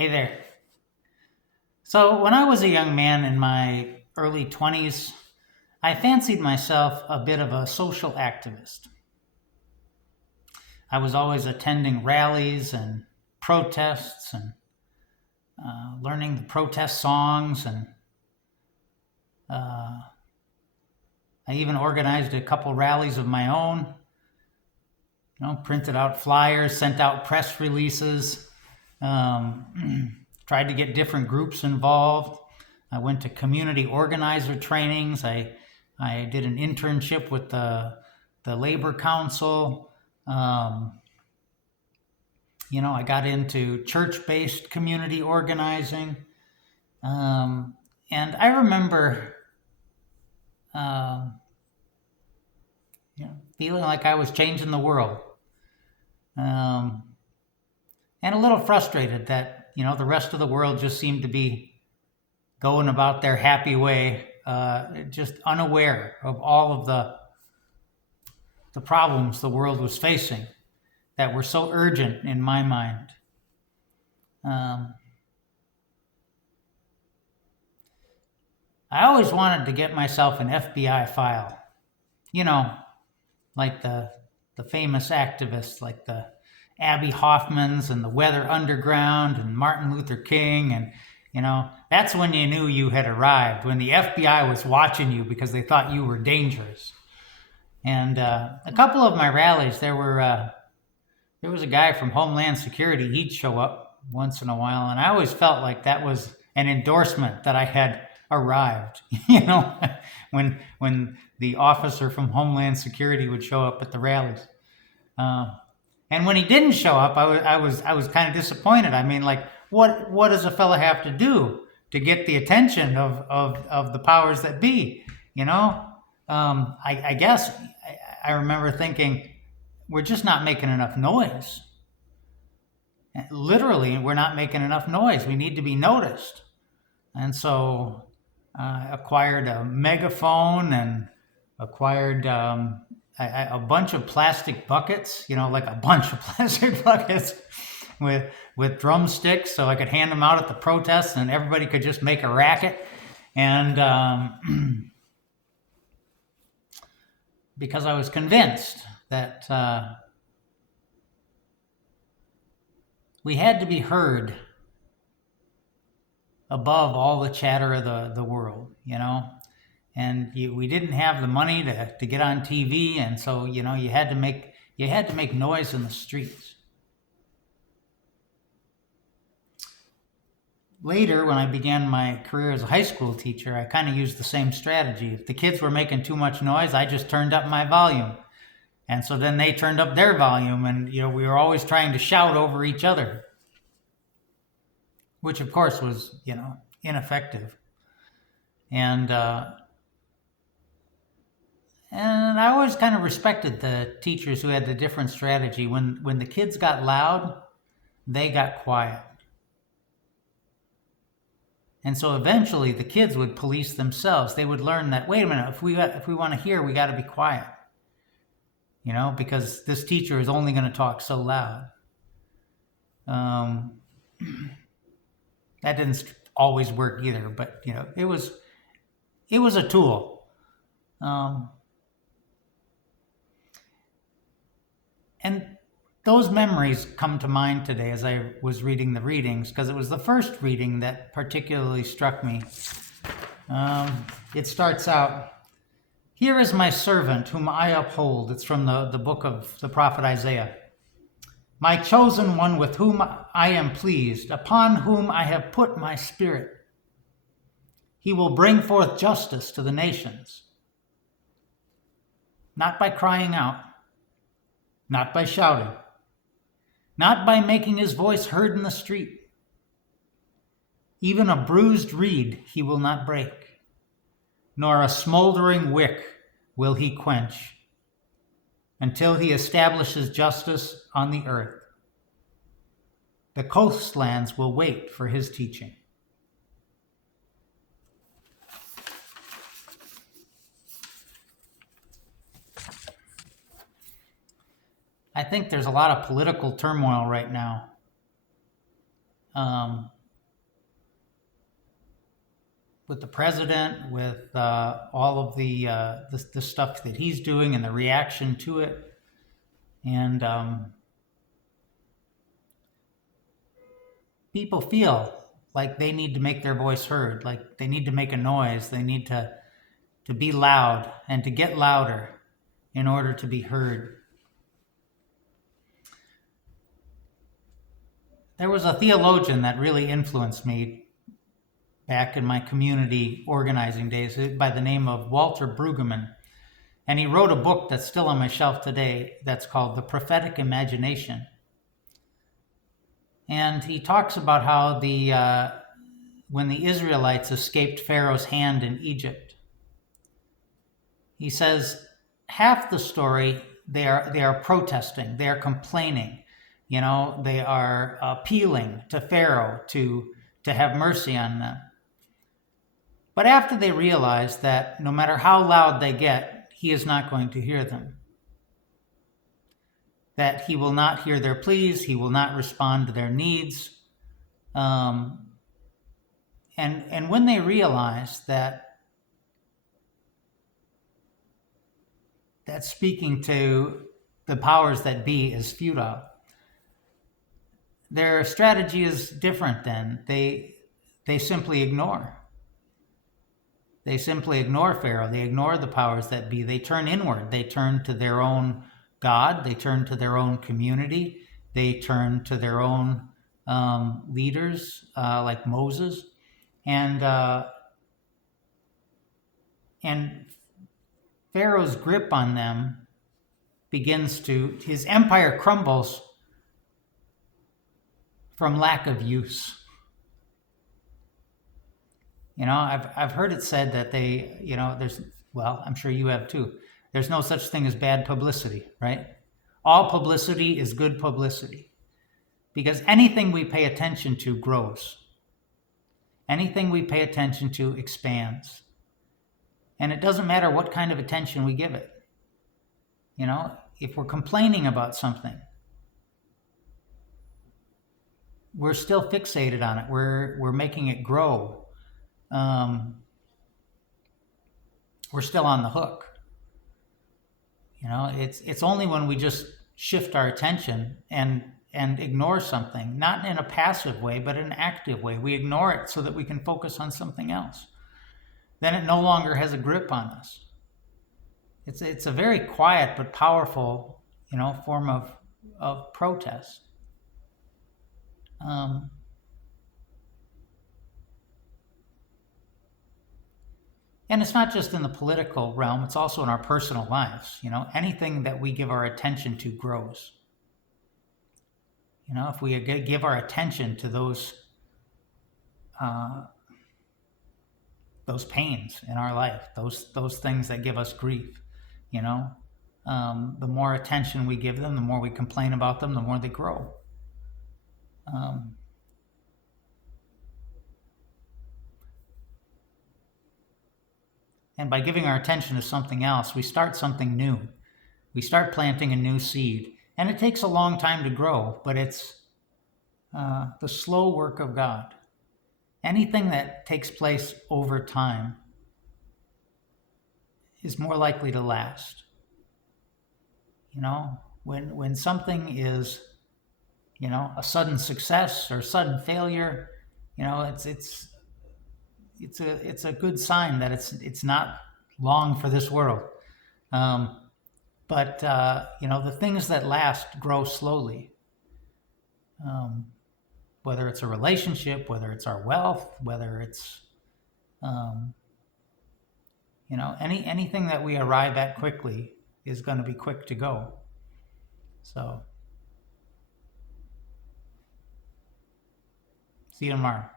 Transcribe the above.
Hey there. So, when I was a young man in my early 20s, I fancied myself a bit of a social activist. I was always attending rallies and protests and learning the protest songs, and uh, I even organized a couple rallies of my own. Printed out flyers, sent out press releases, tried to get different groups involved. I went to community organizer trainings. I did an internship with the labor council. I got into church-based community organizing. Um, and I remember uh, feeling like I was changing the world. Um, and a little frustrated that, the rest of the world just seemed to be going about their happy way, just unaware of all of the problems the world was facing that were so urgent in my mind. Um, I always wanted to get myself an FBI file, you know, like the famous activists, like the Abby Hoffmans and the Weather Underground and Martin Luther King. And, that's when you knew you had arrived, when the FBI was watching you because they thought you were dangerous. And a couple of my rallies, there was a guy from Homeland Security. He'd show up once in a while, and I always felt like that was an endorsement that I had arrived. When the officer from Homeland Security would show up at the rallies, and when he didn't show up, I was kind of disappointed. I mean, like, what does a fella have to do to get the attention of the powers that be? I guess I remember thinking, we're just not making enough noise. Literally, we're not making enough noise. We need to be noticed. And so I acquired a megaphone and acquired a bunch of plastic buckets, like a bunch of plastic buckets with drumsticks, so I could hand them out at the protests and everybody could just make a racket. And because I was convinced that we had to be heard above all the chatter of the world, and we didn't have the money to get on TV, and so you had to make noise in the streets. Later, when I began my career as a high school teacher, I kind of used the same strategy. If the kids were making too much noise, I just turned up my volume. And so then they turned up their volume, and we were always trying to shout over each other, which of course was ineffective. And I always kind of respected the teachers who had the different strategy. When the kids got loud, they got quiet. And so eventually the kids would police themselves. They would learn that, wait a minute, if we want to hear, we got to be quiet. Because this teacher is only going to talk so loud. That didn't always work either, but it was a tool. And those memories come to mind today as I was reading the readings, because it was the first reading that particularly struck me. It starts out, "Here is my servant whom I uphold." It's from the book of the prophet Isaiah. "My chosen one with whom I am pleased, upon whom I have put my spirit. He will bring forth justice to the nations. Not by crying out, not by shouting, not by making his voice heard in the street. Even a bruised reed he will not break, nor a smoldering wick will he quench, until he establishes justice on the earth. The coastlands will wait for his teaching." I think there's a lot of political turmoil right now. um, with the president, with all of the stuff that he's doing and the reaction to it. And people feel like they need to make their voice heard, like they need to make a noise, they need to be loud and to get louder in order to be heard. There was a theologian that really influenced me back in my community organizing days by the name of Walter Brueggemann. And he wrote a book that's still on my shelf today that's called The Prophetic Imagination. And he talks about how when the Israelites escaped Pharaoh's hand in Egypt, he says half the story they are protesting, they are complaining, they are appealing to Pharaoh to have mercy on them. But after they realize that no matter how loud they get, he is not going to hear them, that he will not hear their pleas, he will not respond to their needs. And when they realize that speaking to the powers that be is futile, their strategy is different then. They simply ignore. They simply ignore Pharaoh. They ignore the powers that be. They turn inward. They turn to their own God. They turn to their own community. They turn to their own leaders like Moses. And Pharaoh's grip on them his empire crumbles from lack of use. I've heard it said that I'm sure you have too. There's no such thing as bad publicity, right? All publicity is good publicity, because anything we pay attention to grows. Anything we pay attention to expands. And it doesn't matter what kind of attention we give it. If we're complaining about something, we're still fixated on it. We're making it grow. We're still on the hook. It's only when we just shift our attention and ignore something, not in a passive way, but in an active way. We ignore it so that we can focus on something else. Then it no longer has a grip on us. It's a very quiet but powerful, form of protest. And it's not just in the political realm, it's also in our personal lives. Anything that we give our attention to grows. If we give our attention to those pains in our life, those things that give us grief, the more attention we give them, the more we complain about them, the more they grow. And by giving our attention to something else, we start something new. We start planting a new seed. And it takes a long time to grow, but it's the slow work of God. Anything that takes place over time is more likely to last. When something is, a sudden success or sudden failure, it's a good sign that it's not long for this world. But the things that last grow slowly. Whether it's a relationship, whether it's our wealth, whether it's anything that we arrive at quickly is going to be quick to go. So, see you tomorrow.